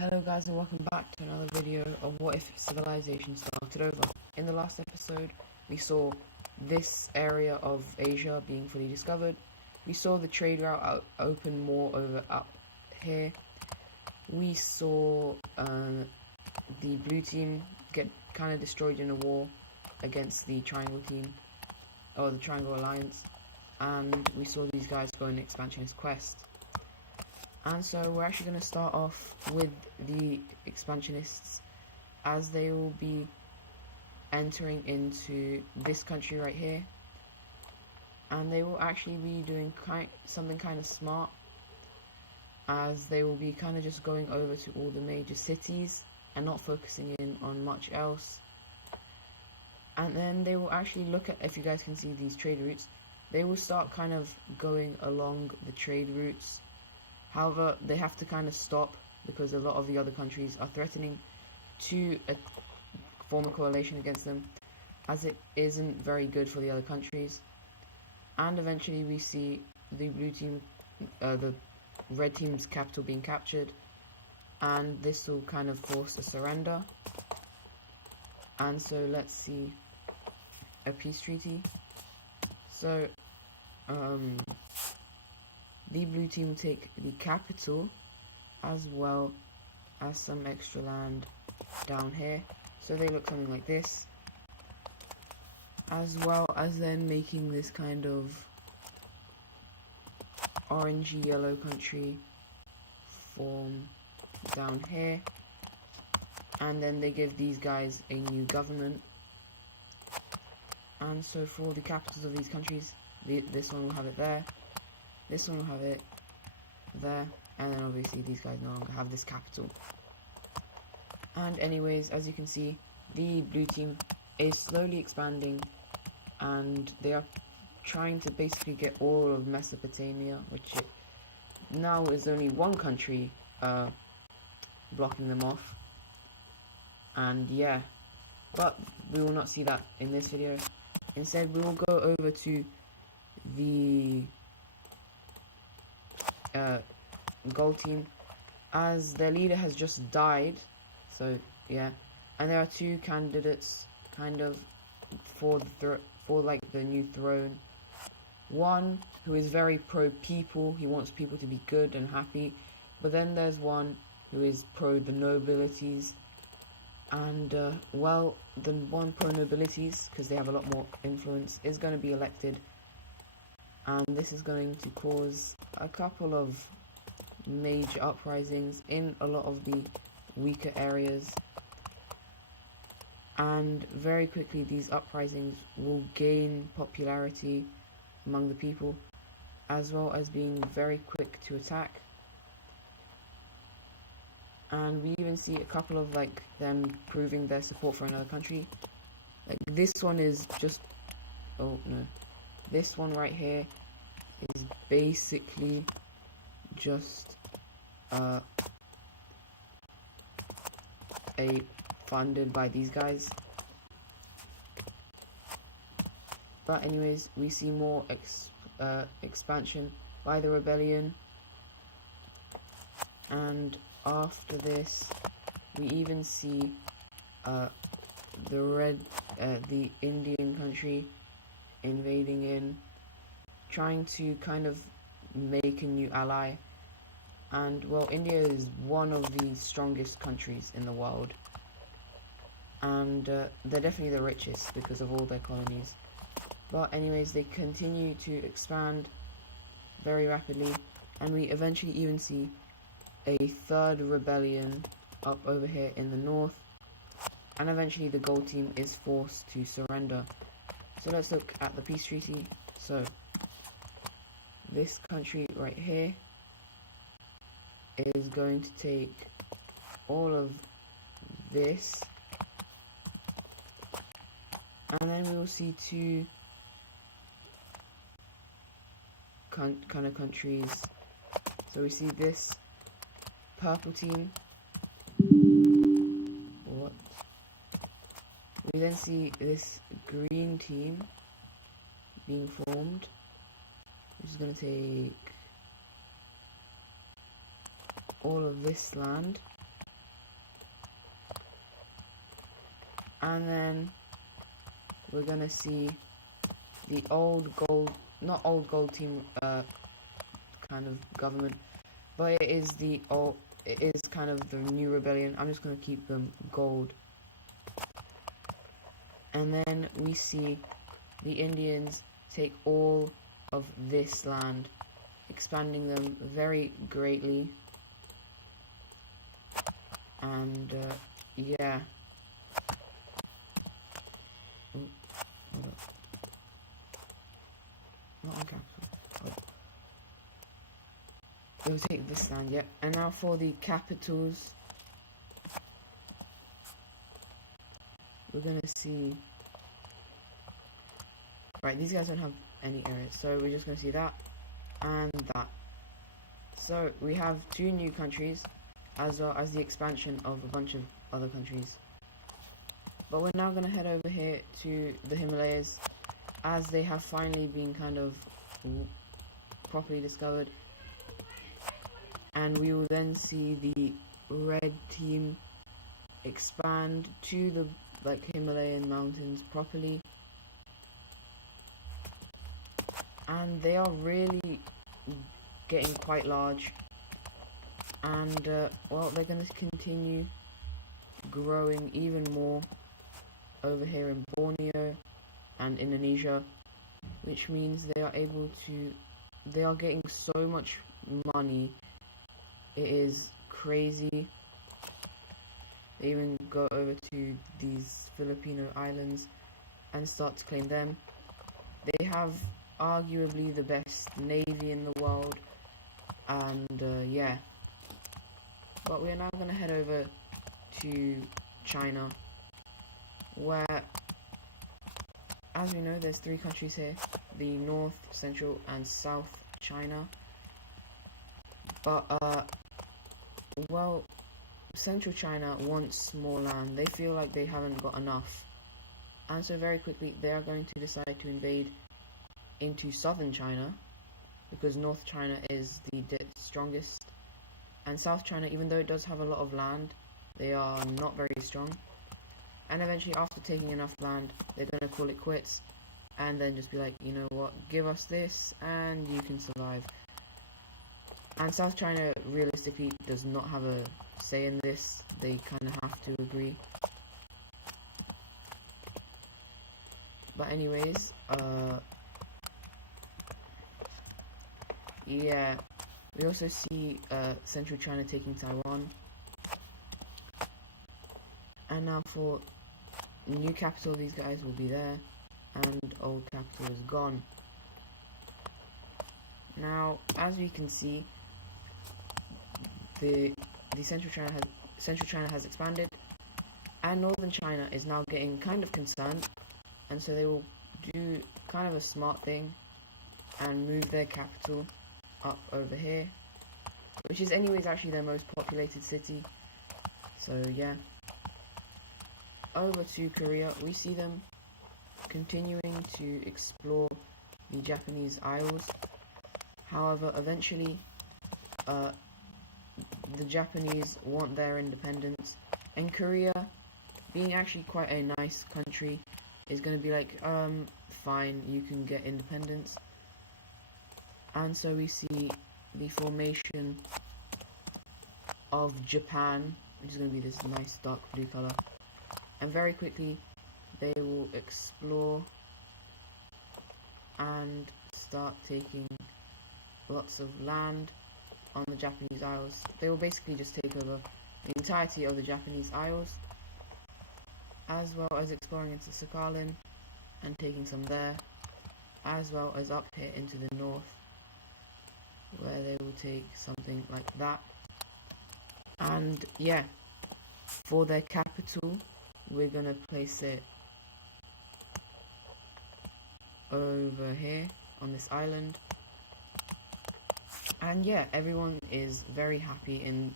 Hello guys and welcome back to another video of What If Civilization Started Over. In the last episode we saw this area of Asia being fully discovered. We saw the trade route open more over up here. We saw the blue team get kind of destroyed in a war against the triangle team, or the triangle alliance, and we saw these guys go on an expansionist quest. And so we're actually going to start off with the expansionists, as they will be entering into this country right here, and they will actually be doing something kind of smart, as they will be kind of just going over to all the major cities and not focusing in on much else. And then they will actually look at, if you guys can see these trade routes, they will start kind of going along the trade routes. However, they have to kind of stop because a lot of the other countries are threatening to form a coalition against them, as it isn't very good for the other countries. And eventually we see the blue team, the red team's capital being captured, and this will kind of force a surrender. And so let's see a peace treaty. So the blue team will take the capital as well as some extra land down here, so they look something like this, as well as then making this kind of orangey yellow country form down here. And then they give these guys a new government. And so for the capitals of these countries, this one will have it there, this one will have it there, and then obviously these guys no longer have this capital. And anyways, as you can see, the blue team is slowly expanding, and they are trying to basically get all of Mesopotamia, which now is only one country blocking them off. And yeah, but we will not see that in this video. Instead, we will go over to the gold team, as their leader has just died. So yeah, and there are two candidates kind of for like the new throne. One who is very pro people, he wants people to be good and happy, but then there's one who is pro the nobilities. And well, the one pro nobilities, because they have a lot more influence, is going to be elected, and this is going to cause a couple of major uprisings in a lot of the weaker areas. And very quickly these uprisings will gain popularity among the people, as well as being very quick to attack. And we even see a couple of like them proving their support for another country. Like this one is just, oh no, this one right here is basically just a funded by these guys. But anyways, we see more expansion by the rebellion, and after this we even see the Indian country invading in, trying to kind of make a new ally. And well, India is one of the strongest countries in the world, and they're definitely the richest because of all their colonies. But anyways, they continue to expand very rapidly, and we eventually even see a third rebellion up over here in the north, and eventually the gold team is forced to surrender. So let's look at the peace treaty. So this country right here is going to take all of this, and then we will see two kind of countries. So we see this purple team. What? We then see this green team being formed, which is going to take all of this land, And then we're gonna see the old gold, not old gold team kind of government, but it is kind of the new rebellion. I'm just gonna keep them gold. And then we see the Indians take all of this land, expanding them very greatly. And yeah. Ooh, hold up. Not on capital. They'll take this land, yep. And now for the capitals. We're gonna see. Right, these guys don't have any areas, so we're just gonna see that and that. So we have 2 new countries, as well as the expansion of a bunch of other countries. But we're now gonna head over here to the Himalayas, as they have finally been kind of properly discovered. And we will then see the red team expand to the Himalayan mountains properly, and they are really getting quite large. And well, they're going to continue growing even more over here in Borneo and Indonesia, which means they are getting so much money. It is crazy. They even go over to these Filipino islands and start to claim them. They have arguably the best navy in the world, and yeah. But we are now going to head over to China, where, as we know, there's 3 countries here: the North, Central, and South China. But well, Central China wants more land. They feel like they haven't got enough, and so very quickly they are going to decide to invade into Southern China, because North China is the strongest, and South China, even though it does have a lot of land, they are not very strong. And eventually, after taking enough land, they're going to call it quits, and then just be like, you know what, give us this and you can survive. And South China realistically does not have a say in this. They kind of have to agree. But anyways, yeah, we also see Central China taking Taiwan. And now for new capital, these guys will be there, and old capital is gone. Now, as we can see, the Central China has expanded, and Northern China is now getting kind of concerned, and so they will do kind of a smart thing and move their capital up over here, which is anyways actually their most populated city. So yeah. Over to Korea, we see them continuing to explore the Japanese Isles. However, eventually the Japanese want their independence, and Korea, being actually quite a nice country, is going to be like, fine, you can get independence. And so we see the formation of Japan, which is going to be this nice dark blue color. And very quickly, they will explore and start taking lots of land on the Japanese Isles. They will basically just take over the entirety of the Japanese Isles, as well as exploring into Sakhalin and taking some there, as well as up here into the north, where they will take something like that. And yeah, for their capital, we're gonna place it over here on this island. And yeah, everyone is very happy in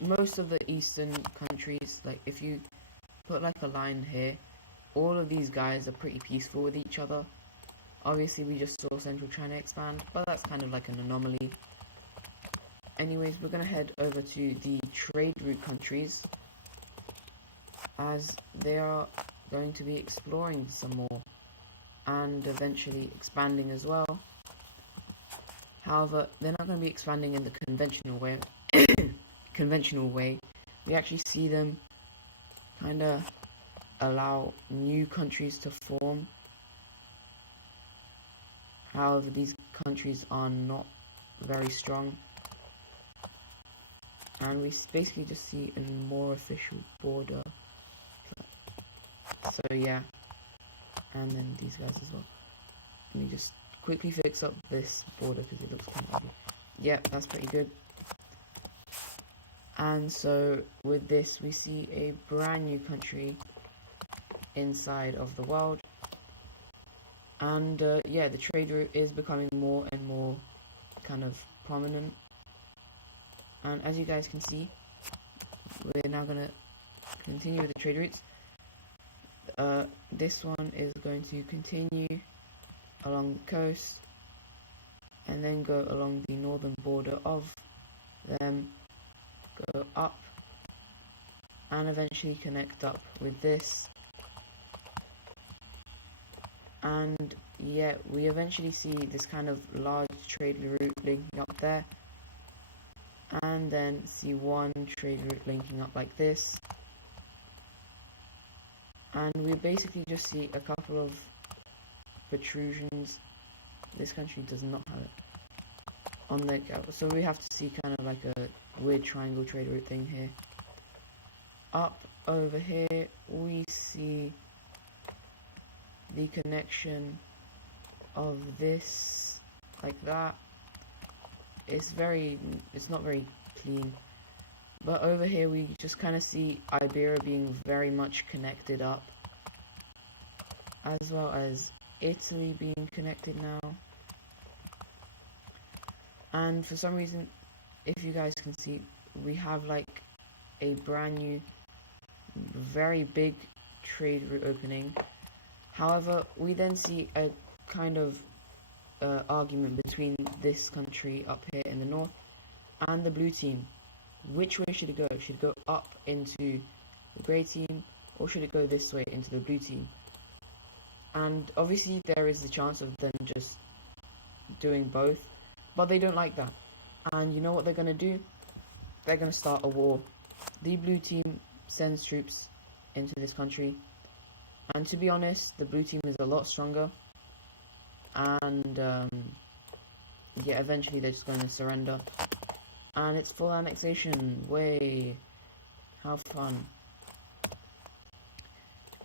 most of the eastern countries. Like, if you put like a line here, all of these guys are pretty peaceful with each other. Obviously, we just saw Central China expand, but that's kind of like an anomaly. Anyways, we're gonna head over to the trade route countries, as they are going to be exploring some more and eventually expanding as well. However, they're not going to be expanding in the conventional way. We actually see them kind of allow new countries to form. However, these countries are not very strong, and we basically just see a more official border. So yeah, and then these guys as well. Let me just quickly fix up this border because it looks kind of ugly. Yep, that's pretty good. And so with this, we see a brand new country inside of the world. And yeah, the trade route is becoming more and more kind of prominent. And as you guys can see, we're now going to continue with the trade routes. This one is going to continue along the coast and then go along the northern border of them, go up and eventually connect up with this. And yeah, we eventually see this kind of large trade route linking up there, and then see one trade route linking up like this, and we basically just see a couple of protrusions. This country does not have it on the so we have to see kind of like a weird triangle trade route thing here. Up over here we see the connection of this like that. It's not very clean, but over here we just kind of see Iberia being very much connected up, as well as Italy being connected now. And for some reason, if you guys can see, we have like a brand new very big trade route opening. However, we then see a kind of argument between this country up here in the north and the blue team. Which way should it go? Should it go up into the grey team, or should it go this way into the blue team? And obviously there is the chance of them just doing both, but they don't like that. And you know what they're going to do? They're going to start a war. The blue team sends troops into this country, and to be honest, the blue team is a lot stronger. And yeah, eventually they're just going to surrender, and it's full annexation. Way, how fun.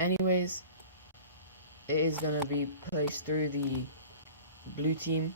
Anyways, it is going to be placed through the blue team's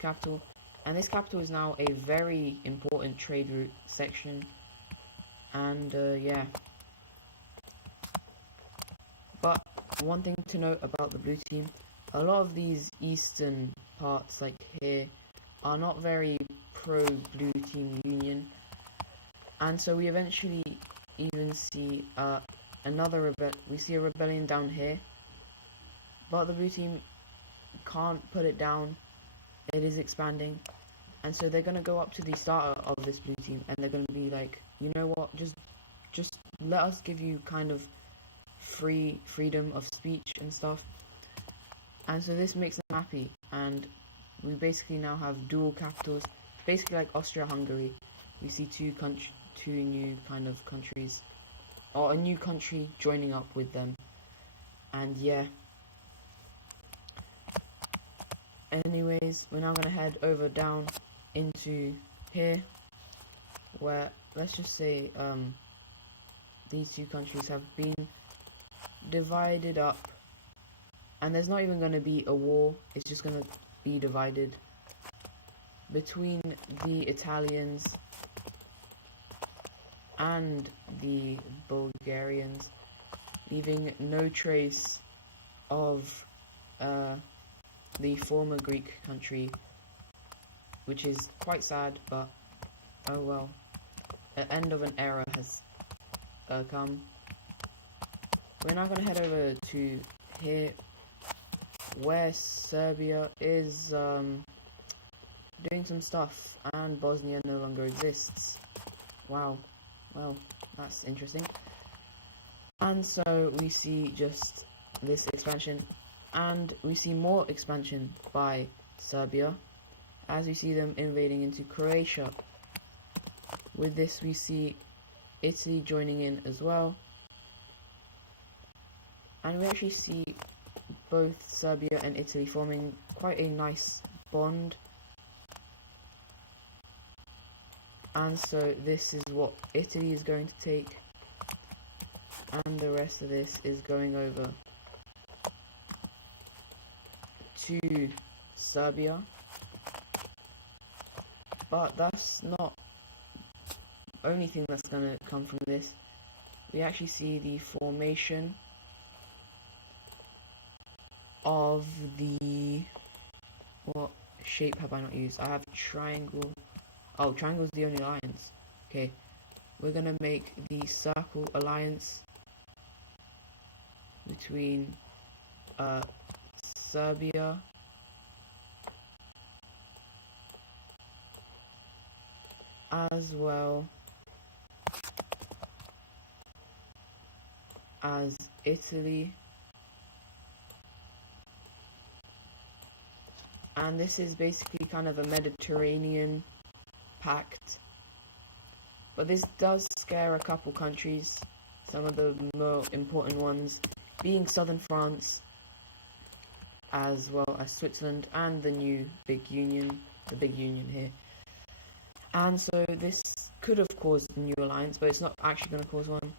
capital, and this capital is now a very important trade route section. And yeah, but one thing to note about the blue team, a lot of these eastern parts like here are not very pro blue team union, and so we eventually even see we see a rebellion down here, but the blue team can't put it down. It is expanding, and so they're gonna go up to the starter of this blue team, and they're gonna be like, you know what, just let us give you kind of freedom of speech and stuff. And so this makes them happy, and we basically now have dual capitals, basically like Austria-Hungary. We see two new kind of countries, or a new country joining up with them. And yeah, anyways, we're now gonna head over down into here, where let's just say these two countries have been divided up. And there's not even going to be a war, it's just going to be divided between the Italians and the Bulgarians, leaving no trace of the former Greek country, which is quite sad, but oh well. The end of an era has come. We're now going to head over to here, where Serbia is doing some stuff, and Bosnia no longer exists. Wow, well, that's interesting. And so we see just this expansion, and we see more expansion by Serbia as we see them invading into Croatia. With this we see Italy joining in as well, and we actually see both Serbia and Italy forming quite a nice bond. And so this is what Italy is going to take, and the rest of this is going over to Serbia. But that's not the only thing that's going to come from this. We actually see the formation of the... What shape have I not used? I have triangle. Oh, triangle is the only alliance. Okay, we're going to make the circle alliance between Serbia as well as Italy, and this is basically kind of a Mediterranean pact, but this does scare a couple countries, some of the more important ones being southern France as well as Switzerland and the new big union, the big union here. And so this could have caused a new alliance, but it's not actually going to cause one.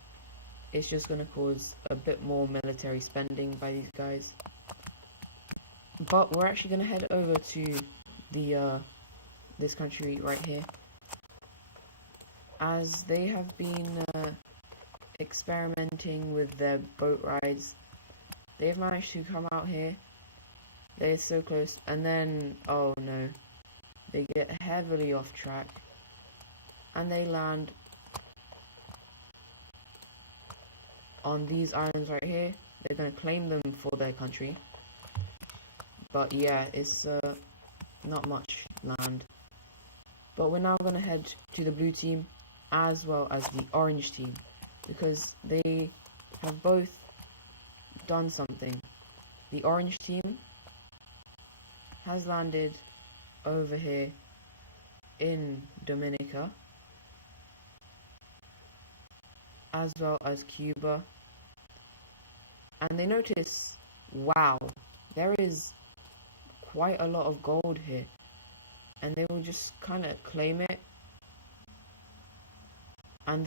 It's just going to cause a bit more military spending by these guys. But we're actually going to head over to the this country right here, as they have been experimenting with their boat rides. They've managed to come out here. They're so close, and then, oh no, they get heavily off track, and they land on these islands right here. They're going to claim them for their country, but yeah, it's not much land. But we're now going to head to the blue team as well as the orange team, because they have both done something. The orange team has landed over here in Dominica as well as Cuba, and they notice, wow, there is quite a lot of gold here, and they will just kind of claim it, and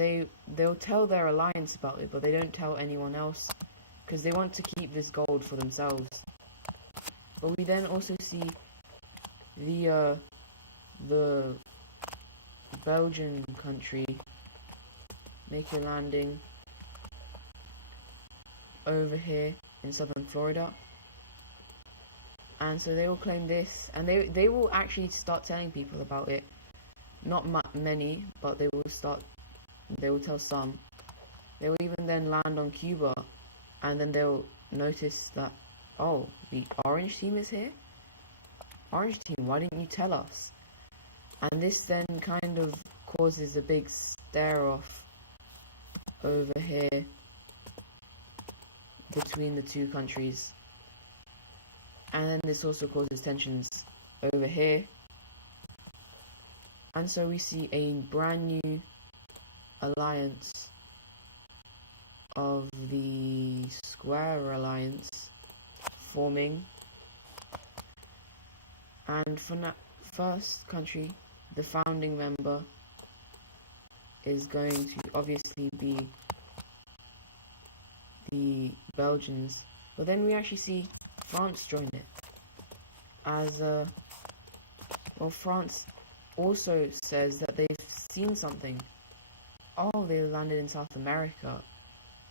they'll tell their alliance about it, but they don't tell anyone else because they want to keep this gold for themselves. But we then also see the Belgian country make a landing over here in southern Florida, and so they will claim this, and they will actually start telling people about it. Not many, but they will tell some. They will even then land on Cuba, and then they'll notice that, oh, the orange team is here? Orange team, why didn't you tell us? And this then kind of causes a big stare-off over here between the two countries. And then this also causes tensions over here. And so we see a brand new alliance of the Square Alliance forming. And for that first country, the founding member is going to obviously be the Belgians. But then we actually see France join it. As well, France also says that they've seen something. Oh, they landed in South America,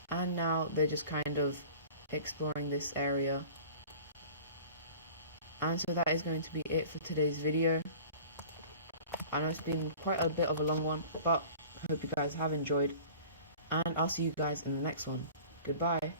and now they're just kind of exploring this area. And so that is going to be it for today's video. I know it's been quite a bit of a long one, but I hope you guys have enjoyed, and I'll see you guys in the next one. Goodbye.